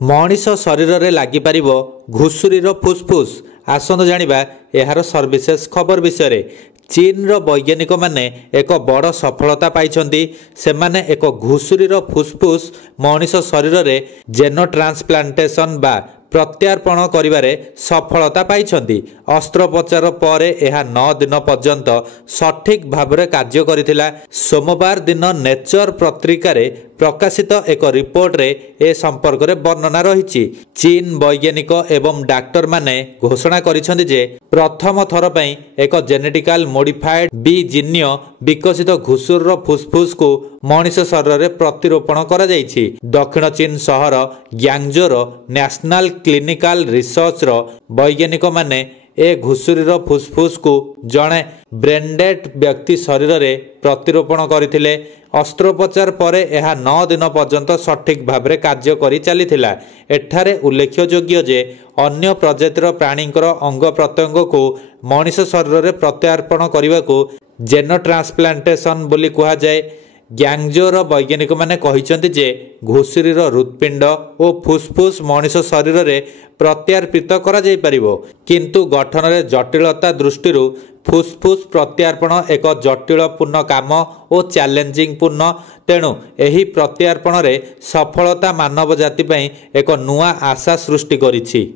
मनीष शरीर में लगिपर घुषुरी फुसफुस आसत जानिबा यार सर्विसेस खबर विषय। चीन रो वैज्ञानिक माने एक बड़ सफलता पाइछन्ति। सेमाने एक घुषुरी फुसफुस मनीष शरीर में जेनो ट्रांसप्लांटेशन बा प्रत्यार्पण करिबारे सफलता पाइछन्ति। अस्त्रोपचार पर यह 9 दिन पर्यंत सठिक भावरे कार्य करिथिला। सोमवार दिन नेचर पत्रिका रे प्रकाशित एक रिपोर्ट रे ए संपर्क रे वर्णना रही। चीन वैज्ञानिक एवं डाक्टर माने घोषणा करिछन्ति जे प्रथम थर पई एक जेनेटिकल मॉडिफाइड बी जीन्य विकसित घुषुर फुसफुस को मनीष शरीर में प्रतिरोपण करा जायछि। दक्षिण चीन शहर ग्यांगजोर नेशनल क्लिनिकल रिसर्च रो वैज्ञानिक माने ए घुषुरी फुसफुस को जड़े ब्रेनडेड व्यक्ति शरीर में प्रतिरोपण करथिले। अस्त्रोपचार पर यह 9 दिन पर्यंत सठिक भाव कार्य करी चलीथिला। एठारे उल्लेखयोग्य जे अन्य प्रजातिर प्राणींकर अंग प्रत्यंग को मनीष शरीर में प्रत्यार्पण करने को जेनो ट्रांसप्लांटेशन बोली कहा जाए। ग्यांगजोर वैज्ञानिक माने कहिसंति जे घुषुरी हृत्पिंड और फुसफुस मनीष शरीर में प्रत्यार्पित करा जाय परिबो, किंतु गठन रे जटिलता दृष्टि फुसफुस प्रत्यार्पण एक जटिलपूर्ण काम और चैलेंजिंग पूर्ण। तेणु एही प्रत्यार्पण रे सफलता मानव जाति पई एक नुआ आशा सृष्टि करिछि।